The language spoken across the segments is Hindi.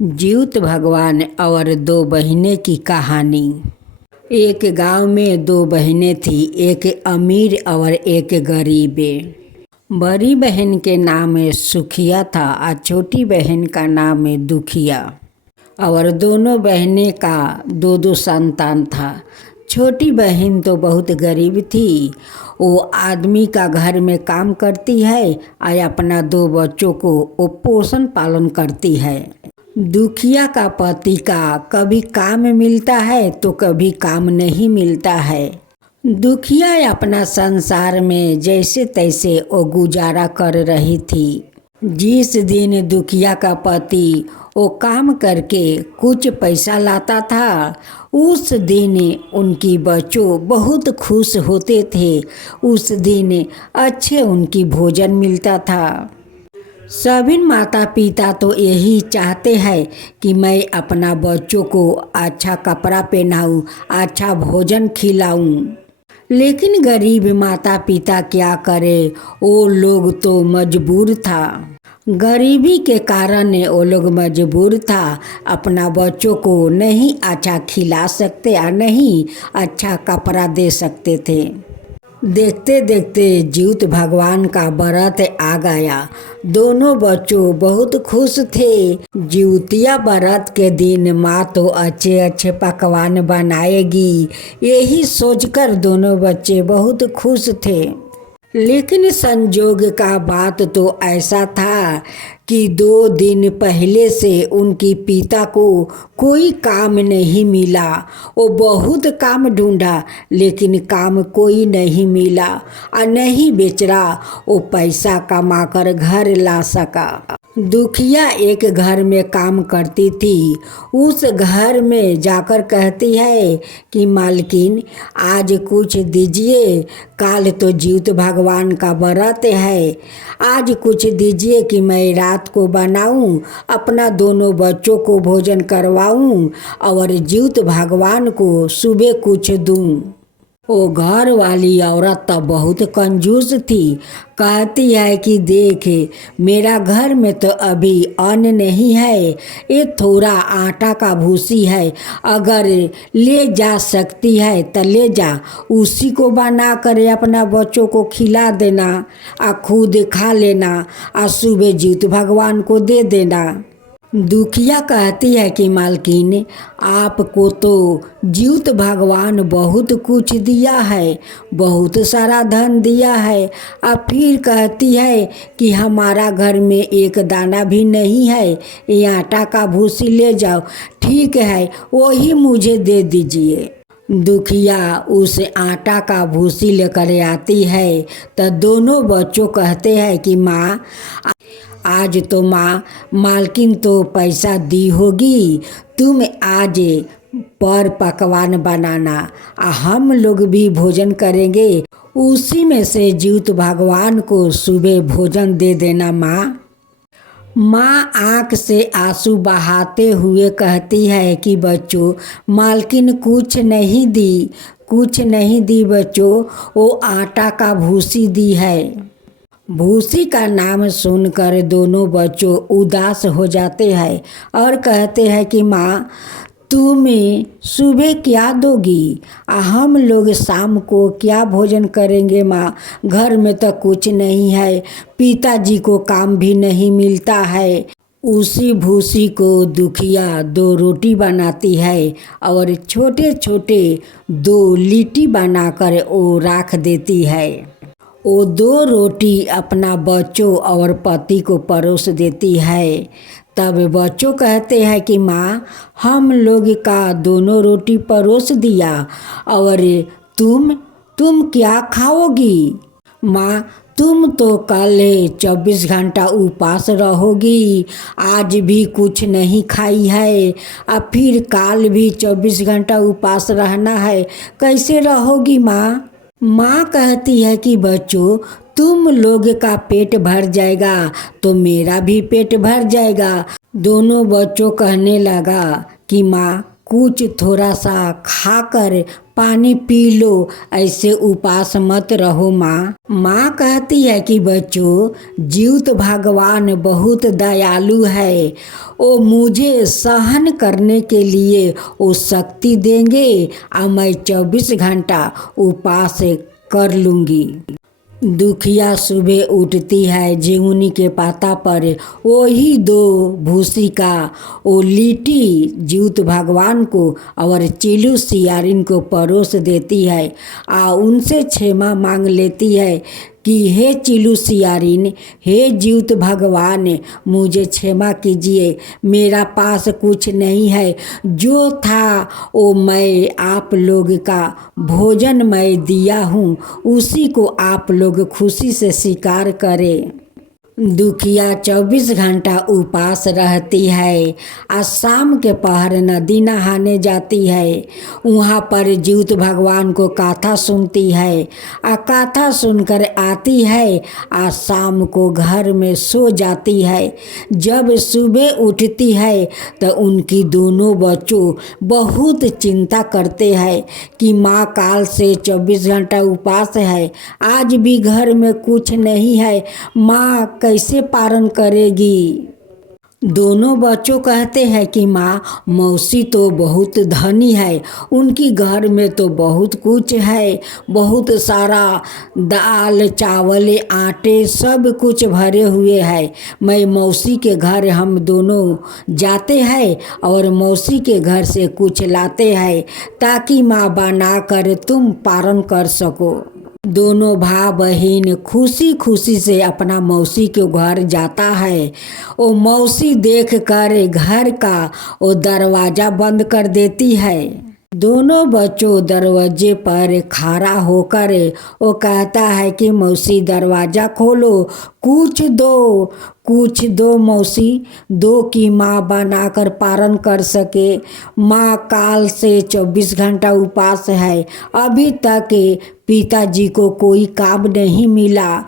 ज्यूत भगवान और दो बहनें की कहानी। एक गांव में दो बहनें थी, एक अमीर और एक गरीब। बड़ी बहन के नाम सुखिया था और छोटी बहन का नाम दुखिया। और दोनों बहनें का दो दो संतान था। छोटी बहन तो बहुत गरीब थी। वो आदमी का घर में काम करती है और अपना दो बच्चों को वो पोषण पालन करती है। दुखिया का पति का कभी काम मिलता है तो कभी काम नहीं मिलता है। दुखिया अपना संसार में जैसे तैसे वो गुजारा कर रही थी। जिस दिन दुखिया का पति वो काम करके कुछ पैसा लाता था, उस दिन उनकी बच्चों बहुत खुश होते थे। उस दिन अच्छे उनकी भोजन मिलता था। सभी माता पिता तो यही चाहते हैं कि मैं अपना बच्चों को अच्छा कपड़ा पहनाऊं, अच्छा भोजन खिलाऊं। लेकिन गरीब माता पिता क्या करे, वो लोग तो मजबूर था। गरीबी के कारण वो लोग मजबूर था। अपना बच्चों को नहीं अच्छा खिला सकते और नहीं अच्छा कपड़ा दे सकते थे। देखते देखते ज्यूत भगवान का व्रत आ गया। दोनों बच्चों बहुत खुश थे। ज्यूतिया व्रत के दिन माँ तो अच्छे अच्छे पकवान बनाएगी, यही सोचकर दोनों बच्चे बहुत खुश थे। लेकिन संजोग का बात तो ऐसा था कि 2 दिन पहले से उनकी पिता को कोई काम नहीं मिला। वो बहुत काम ढूंढा लेकिन काम कोई नहीं मिला और नहीं बेचारा वो पैसा कमाकर घर ला सका। दुखिया एक घर में काम करती थी। उस घर में जाकर कहती है कि मालकिन आज कुछ दीजिए, कल तो ज्यूत भगवान का व्रत है, आज कुछ दीजिए कि मैं रात को बनाऊं, अपना दोनों बच्चों को भोजन करवाऊं और ज्यूत भगवान को सुबह कुछ दूं। वो घर वाली औरत तो बहुत कंजूस थी। कहती है कि देख, मेरा घर में तो अभी अन्न नहीं है, ये थोड़ा आटा का भूसी है, अगर ले जा सकती है तो ले जा, उसी को बना कर अपना बच्चों को खिला देना और खुद खा लेना और सुबह ज्यूत भगवान को दे देना। दुखिया कहती है कि मालकिन आपको तो ज्यूत भगवान बहुत कुछ दिया है, बहुत सारा धन दिया है, और फिर कहती है कि हमारा घर में एक दाना भी नहीं है, ये आटा का भूसी ले जाओ। ठीक है, वही मुझे दे दीजिए। दुखिया उस आटा का भूसी लेकर आती है तो दोनों बच्चों कहते हैं कि माँ आज तो माँ मालकिन तो पैसा दी होगी, तुम आज पर पकवान बनाना और हम लोग भी भोजन करेंगे, उसी में से ज्यूत भगवान को सुबह भोजन दे देना माँ। माँ आँख से आंसू बहाते हुए कहती है कि बच्चों मालकिन कुछ नहीं दी, कुछ नहीं दी बच्चों, वो आटा का भूसी दी है। भूसी का नाम सुनकर दोनों बच्चों उदास हो जाते हैं और कहते हैं कि माँ तुम सुबह क्या दोगी, हम लोग शाम को क्या भोजन करेंगे माँ, घर में तो कुछ नहीं है, पिताजी को काम भी नहीं मिलता है। उसी भूसी को दुखिया 2 रोटी बनाती है और छोटे छोटे 2 लिट्टी बनाकर वो रख देती है। वो 2 रोटी अपना बच्चों और पति को परोस देती है। तब बच्चों कहते हैं कि माँ हम लोग का दोनों रोटी परोस दिया और तुम क्या खाओगी? माँ तुम तो कल 24 घंटा उपवास रहोगी, आज भी कुछ नहीं खाई है, अब फिर कल भी 24 घंटा उपवास रहना है, कैसे रहोगी माँ? माँ कहती है कि बच्चों तुम लोग का पेट भर जाएगा तो मेरा भी पेट भर जाएगा। दोनों बच्चों कहने लगा कि माँ कुछ थोड़ा सा खाकर पानी पी लो, ऐसे उपास मत रहो माँ। माँ कहती है कि बच्चों, जीवित भगवान बहुत दयालु है, वो मुझे सहन करने के लिए वो शक्ति देंगे और मैं 24 घंटा उपास कर लूँगी। दुखिया सुबह उठती है, झिंगुनी के पाता पर वही 2 भूसी का वो लिट्टी जीवित भगवान को और चिलू सियारिन को परोस देती है और उनसे क्षमा मांग लेती है कि हे चिलू सियारिन, हे जीवित भगवान, मुझे क्षमा कीजिए, मेरा पास कुछ नहीं है, जो था वो मैं आप लोग का भोजन मैं दिया हूँ, उसी को आप लोग खुशी से स्वीकार करें। दुखिया 24 घंटा उपास रहती है और शाम के पहर नदी नहाने जाती है। वहाँ पर जीवित भगवान को कथा सुनती है और कथा सुनकर आती है और शाम को घर में सो जाती है। जब सुबह उठती है तो उनकी दोनों बच्चों बहुत चिंता करते हैं कि माँ काल से 24 घंटा उपास है, आज भी घर में कुछ नहीं है, माँ कैसे पारण करेगी। दोनों बच्चों कहते हैं कि माँ, मौसी तो बहुत धनी है, उनकी घर में तो बहुत कुछ है, बहुत सारा दाल चावल आटे सब कुछ भरे हुए है। मैं मौसी के घर हम दोनों जाते हैं और मौसी के घर से कुछ लाते हैं ताकि माँ बना कर तुम पारण कर सको। दोनों भाई बहन खुशी खुशी से अपना मौसी के घर जाता है। वो मौसी देख कर घर का वो दरवाज़ा बंद कर देती है। दोनों बच्चों दरवाजे पर खड़ा होकर वो कहता है कि मौसी दरवाज़ा खोलो, कुछ दो मौसी, दो की माँ बनाकर पारण कर सके। माँ काल से 24 घंटा उपास है, अभी तक पिताजी को कोई काम नहीं मिला,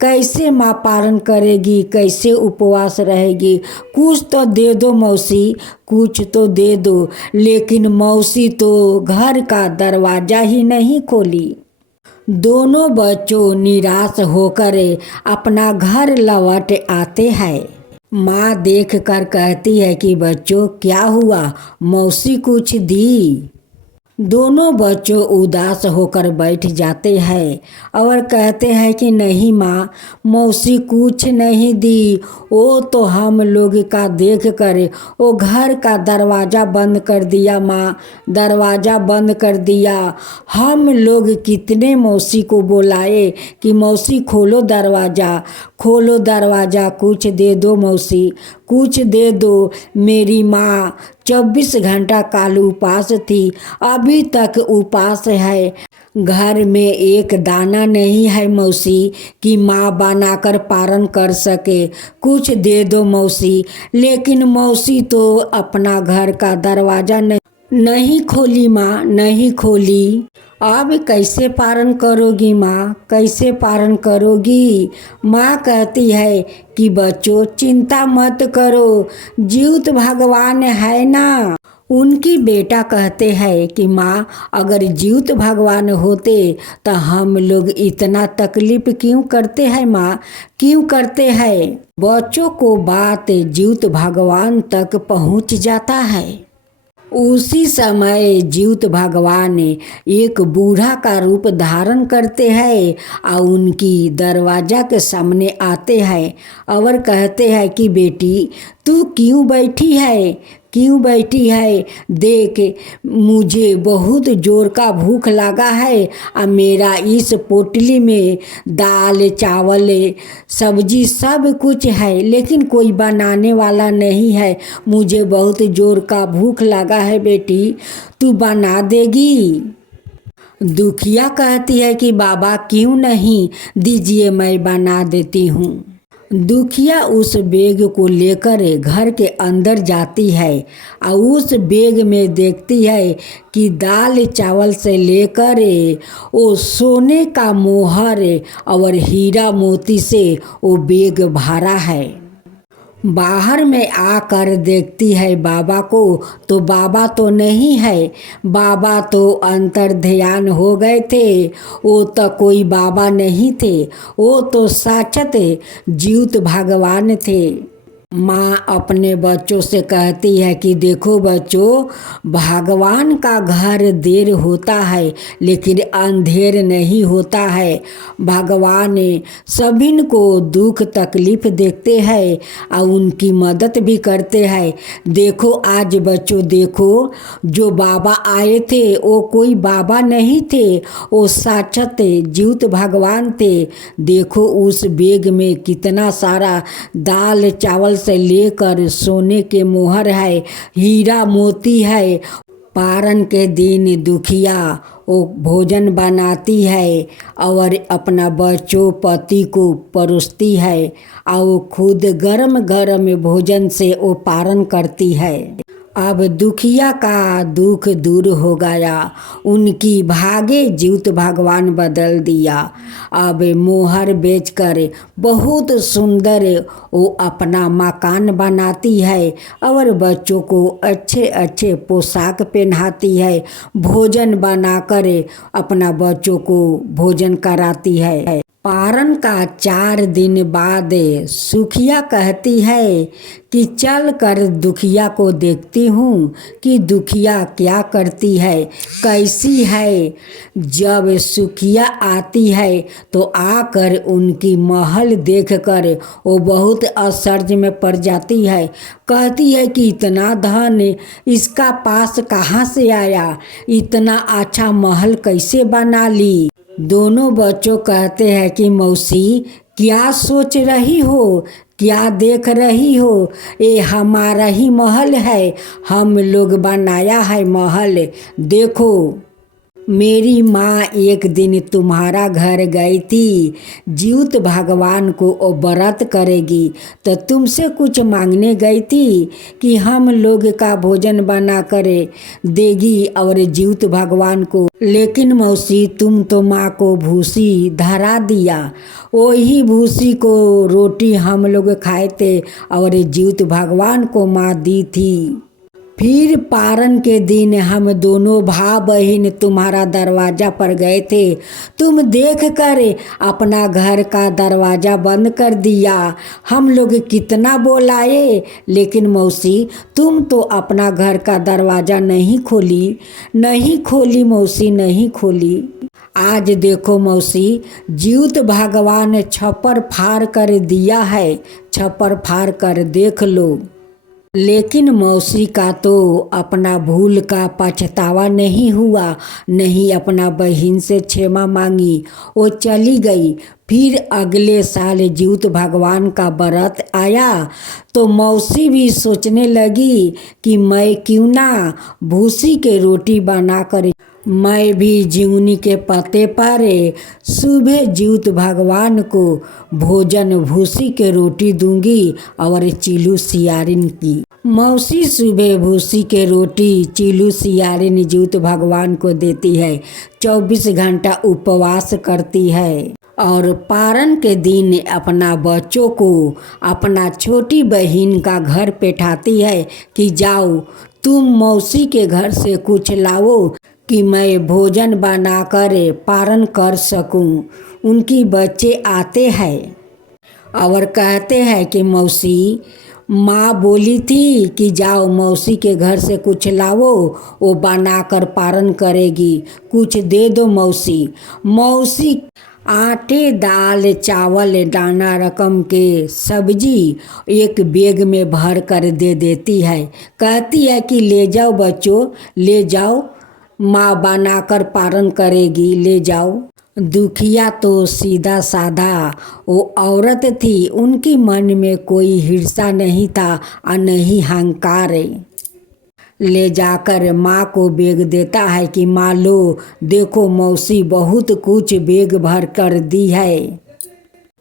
कैसे माँ पारण करेगी, कैसे उपवास रहेगी। कुछ तो दे दो मौसी, कुछ तो दे दो। लेकिन मौसी तो घर का दरवाज़ा ही नहीं खोली। दोनों बच्चों निराश होकर अपना घर लौट आते हैं। माँ देख कर कहती है कि बच्चों क्या हुआ, मौसी कुछ दी। दोनों बच्चों उदास होकर बैठ जाते हैं और कहते हैं कि नहीं माँ, मौसी कुछ नहीं दी, वो तो हम लोग का देख कर वो घर का दरवाज़ा बंद कर दिया। माँ, दरवाज़ा बंद कर दिया। हम लोग कितने मौसी को बुलाए कि मौसी खोलो दरवाज़ा, खोलो दरवाज़ा, कुछ दे दो मौसी, कुछ दे दो। मेरी माँ 24 घंटा काल उपास थी, अभी तक उपास है, घर में एक दाना नहीं है मौसी कि माँ बनाकर पारण कर सके, कुछ दे दो मौसी। लेकिन मौसी तो अपना घर का दरवाज़ा नहीं खोली माँ, नहीं खोली। अब कैसे पारण करोगी माँ, कैसे पारण करोगी। माँ कहती है कि बच्चों चिंता मत करो, जीवित भगवान है ना। उनकी बेटा कहते हैं कि माँ, अगर जीवित भगवान होते तो हम लोग इतना तकलीफ क्यों करते हैं माँ, क्यों करते हैं। बच्चों को बात जीवित भगवान तक पहुँच जाता है। उसी समय जीवित भगवान एक बूढ़ा का रूप धारण करते हैं और उनकी दरवाज़ा के सामने आते हैं और कहते हैं कि बेटी तू क्यों बैठी है, क्यों बैठी है, देख मुझे बहुत जोर का भूख लगा है और मेरा इस पोटली में दाल चावल सब्जी सब कुछ है, लेकिन कोई बनाने वाला नहीं है, मुझे बहुत जोर का भूख लगा है, बेटी तू बना देगी। दुखिया कहती है कि बाबा क्यों नहीं, दीजिए मैं बना देती हूँ। दुखिया उस बैग को लेकर घर के अंदर जाती है और उस बैग में देखती है कि दाल चावल से लेकर वो सोने का मोहर और हीरा मोती से वो बैग भरा है। बाहर में आकर देखती है बाबा को तो बाबा तो नहीं है, बाबा तो अंतर ध्यान हो गए थे। वो तो कोई बाबा नहीं थे, वो तो साक्षात जीवित भगवान थे। माँ अपने बच्चों से कहती है कि देखो बच्चों, भगवान का घर देर होता है लेकिन अंधेर नहीं होता है। भगवान सभी को दुख तकलीफ देखते हैं और उनकी मदद भी करते हैं। देखो आज बच्चों, देखो जो बाबा आए थे वो कोई बाबा नहीं थे, वो साक्षात जीवित भगवान थे। देखो उस बैग में कितना सारा दाल चावल से लेकर सोने के मोहर है, हीरा मोती है। पारन के दिन दुखिया वो भोजन बनाती है और अपना बच्चों पति को परोसती है और वो खुद गरम गरम भोजन से वो पारण करती है। अब दुखिया का दुख दूर हो गया, उनकी भागे जीवित भगवान बदल दिया। अब मोहर बेचकर बहुत सुंदर वो अपना मकान बनाती है और बच्चों को अच्छे अच्छे पोशाक पहनाती है, भोजन बनाकर अपना बच्चों को भोजन कराती है। पारन का 4 दिन बाद सुखिया कहती है कि चल कर दुखिया को देखती हूँ कि दुखिया क्या करती है, कैसी है। जब सुखिया आती है तो आकर उनकी महल देखकर वो बहुत आश्चर्य में पड़ जाती है। कहती है कि इतना धन इसका पास कहाँ से आया, इतना अच्छा महल कैसे बना ली। दोनों बच्चों कहते हैं कि मौसी क्या सोच रही हो, क्या देख रही हो, ये हमारा ही महल है, हम लोग बनाया है महल। देखो मेरी माँ एक दिन तुम्हारा घर गई थी, जीवित भगवान को वो व्रत करेगी तो तुमसे कुछ मांगने गई थी कि हम लोग का भोजन बना करे देगी और जीवित भगवान को। लेकिन मौसी तुम तो माँ को भूसी धरा दिया, वही भूसी को रोटी हम लोग खाए थे और जीवित भगवान को माँ दी थी। फिर पारन के दिन हम दोनों भाई बहन तुम्हारा दरवाज़ा पर गए थे, तुम देख कर अपना घर का दरवाज़ा बंद कर दिया। हम लोग कितना बोलाए लेकिन मौसी तुम तो अपना घर का दरवाज़ा नहीं खोली मौसी, नहीं खोली। आज देखो मौसी, जीवित भगवान छप्पर फाड़ कर दिया है, छप्पर फाड़ कर देख लो। लेकिन मौसी का तो अपना भूल का पछतावा नहीं हुआ, नहीं अपना बहन से क्षमा मांगी, वो चली गई। फिर अगले साल जीवित भगवान का व्रत आया तो मौसी भी सोचने लगी कि मैं क्यों ना भूसी के रोटी बनाकर मैं भी जीवनी के पते पर सुबह जीवित भगवान को भोजन भूसी के रोटी दूंगी और चिलू सियारिन की। मौसी सुबह भूसी के रोटी चिलू सियारिन जीवित भगवान को देती है, 24 घंटा उपवास करती है और पारन के दिन अपना बच्चों को अपना छोटी बहन का घर बैठाती है कि जाओ तुम मौसी के घर से कुछ लाओ कि मैं भोजन बनाकर पारण कर सकूं। उनकी बच्चे आते हैं और कहते हैं कि मौसी माँ बोली थी कि जाओ मौसी के घर से कुछ लाओ, वो बनाकर पारण करेगी, कुछ दे दो मौसी। मौसी आटे दाल चावल नाना रकम के सब्जी एक बैग में भर कर दे देती है। कहती है कि ले जाओ बच्चों, ले जाओ, माँ बनाकर पारण करेगी, ले जाओ। दुखिया तो सीधा साधा वो औरत थी, उनकी मन में कोई हिर्सा नहीं था और नहीं अहंकार। ले जाकर माँ को बैग देता है कि माँ लो देखो मौसी बहुत कुछ बैग भर कर दी है।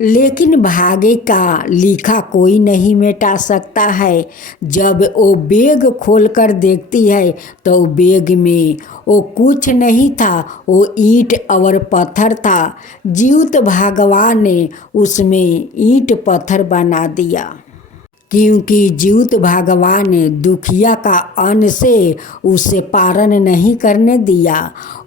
लेकिन भाग्य का लिखा कोई नहीं मिटा सकता है। जब वो बैग खोलकर देखती है तो बैग में वो कुछ नहीं था, वो ईंट और पत्थर था। जीवित भगवान ने उसमें ईंट पत्थर बना दिया क्योंकि जीउत भगवान ने दुखिया का अन्न से उसे पारण नहीं करने दिया।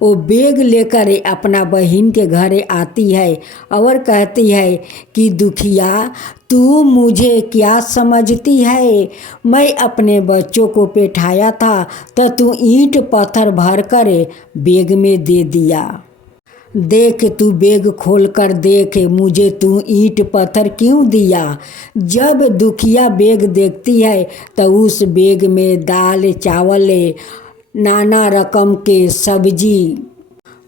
वो बेग लेकर अपना बहन के घर आती है और कहती है कि दुखिया, तू मुझे क्या समझती है? मैं अपने बच्चों को पेठाया था तो तू ईंट पत्थर भर कर बेग में दे दिया। देख, तू बेग खोल कर देख, मुझे तू ईंट पत्थर क्यों दिया? जब दुखिया बेग देखती है तो उस बेग में दाल चावल नाना रकम के सब्जी।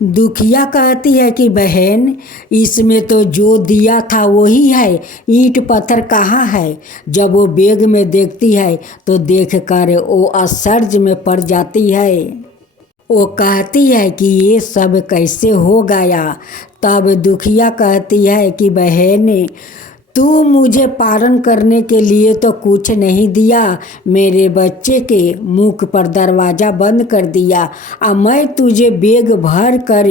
दुखिया कहती है कि बहन, इसमें तो जो दिया था वही है, ईंट पत्थर कहाँ है? जब वो बेग में देखती है तो देख कर वो आश्चर्य में पड़ जाती है। वो कहती है कि ये सब कैसे हो गया? तब दुखिया कहती है कि बहन, तू मुझे पारण करने के लिए तो कुछ नहीं दिया, मेरे बच्चे के मुख पर दरवाज़ा बंद कर दिया। और मैं तुझे बेग भर कर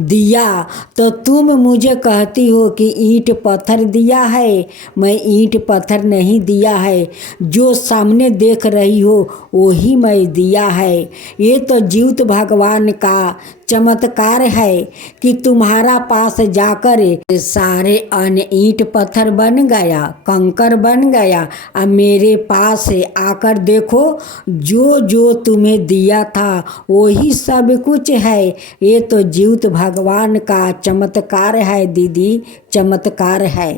दिया तो तुम मुझे कहती हो कि ईंट पत्थर दिया है। मैं ईंट पत्थर नहीं दिया है, जो सामने देख रही हो वही मैं दिया है। ये तो जीवित भगवान का चमत्कार है कि तुम्हारा पास जाकर सारे अन्न ईंट पत्थर बन गया, कंकर बन गया। अब मेरे पास आकर देखो, जो जो तुम्हें दिया था वही सब कुछ है। ये तो जीवित भगवान का चमत्कार है दीदी, चमत्कार है।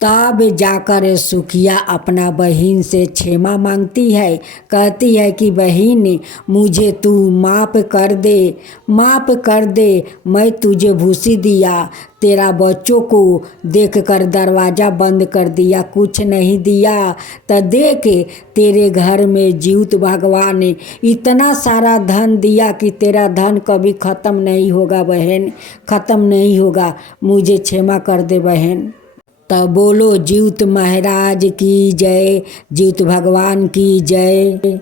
तब जाकर सुखिया अपना बहन से क्षमा मांगती है। कहती है कि बहन, मुझे तू माफ़ कर दे, माफ़ कर दे। मैं तुझे भूसी दिया, तेरा बच्चों को देखकर दरवाज़ा बंद कर दिया, कुछ नहीं दिया। तो देख, तेरे घर में जीवित भगवान ने इतना सारा धन दिया कि तेरा धन कभी ख़त्म नहीं होगा बहन, ख़त्म नहीं होगा। मुझे क्षमा कर दे बहन। तब बोलो जीवित महाराज की जय, जीवित भगवान की जय।